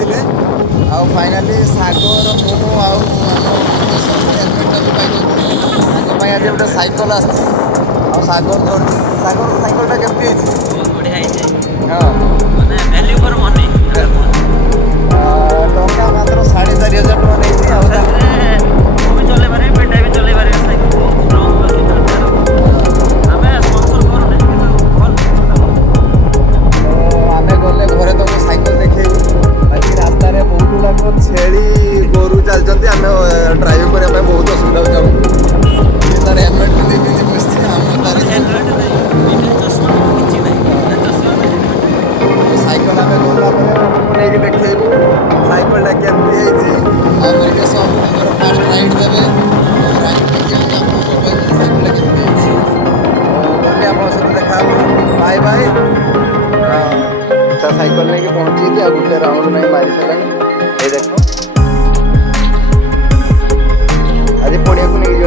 ଯାଇଥିଲେ ଆଉ ଫାଇନାଲି ସାଗର ମୁଁ ଆଉ ହେଲମେଟ୍ଟା ବି ପାଇଛନ୍ତି ତାଙ୍କ ପାଇଁ ଆଜି ଗୋଟେ ସାଇକେଲ ଆସିଛି ଆଉ ସାଗର ଧରିଛି। ସାଗର ସାଇକେଲଟା କେମିତି ହେଇଛି? ବହୁତ ବଢ଼ିଆ ହେଇଛି। ହଁ ମାନେ ଭ୍ୟାଲ୍ୟୁ ଫର୍ ମନି। ଟଙ୍କା ମାତ୍ର 4,500 ଟଙ୍କା ନେଇଛି ଆଉ ସେଥିରେ ମୁଁ ବି ଚଲେଇ ପାରିବି, ପିଟା ବି ଚଲେଇ ପାରିବେ। ସାଇକେଲ ବହୁତ ଷ୍ଟ୍ରଙ୍ଗ ଅଛି ତାର। ଆମେ ସ୍ପନ୍ସର କରୁନେ କିନ୍ତୁ ଭଲ ଜିନିଷଟା। ଆମେ ଗଲେ ଘରେ ତମକୁ ସାଇକେଲ ଦେଖେଇବୁ। ବାକି ରାସ୍ତାରେ ବହୁତ ଲୋକ ଛେଳି ଗୋରୁ ଚାଲିଛନ୍ତି, ଆମେ ଡ୍ରାଇଭିଂ କରିବା ପାଇଁ ବହୁତ ଅସୁବିଧା ହେଉଛି ଆମକୁ। ଇଏ ତାର ହେଲମେଟ୍ ପିନ୍ଧି ପିନ୍ଧି ବସିଛି, ଆମେ ତାର ହେଲମେଟ୍ ନାହିଁ, ବିନା ଚଷମା କିନ୍ତୁ କିଛି ନାହିଁ। ବିନା ଚଷମା ନାହିଁ, ହେଲମେଟ୍ ନାହିଁ। ସାଇକେଲ ଆମେ ଗଲା ପରେ ଆପଣଙ୍କୁ ନେଇକି ଦେଖେଇବୁ ସାଇକେଲଟା କେମିତି ହେଇଛି। ଆମର ଟିକେ ସବୁ ତାଙ୍କର ଫାଷ୍ଟ ରାଇଡ୍ ଦେବେ, ରାଇଡ୍ ଦେଖିବାକୁ ଆପଣଙ୍କୁ କହିବେ ସାଇକେଲଟା କେମିତି ହେଇଛି। ଗଲେ ଆପଣଙ୍କ ସହିତ ଦେଖା ହବ। Bye bye. ତା ସାଇକେଲ ନେଇକି ପହଞ୍ଚିଛି ଆଉ ଗୋଟେ ରାଉଣ୍ଡ ନେଇ ମାରି ସାରିଲାଣି। ଏଇ ଦେଖ ଆଜି ପଡ଼ିଆକୁ ନେଇକି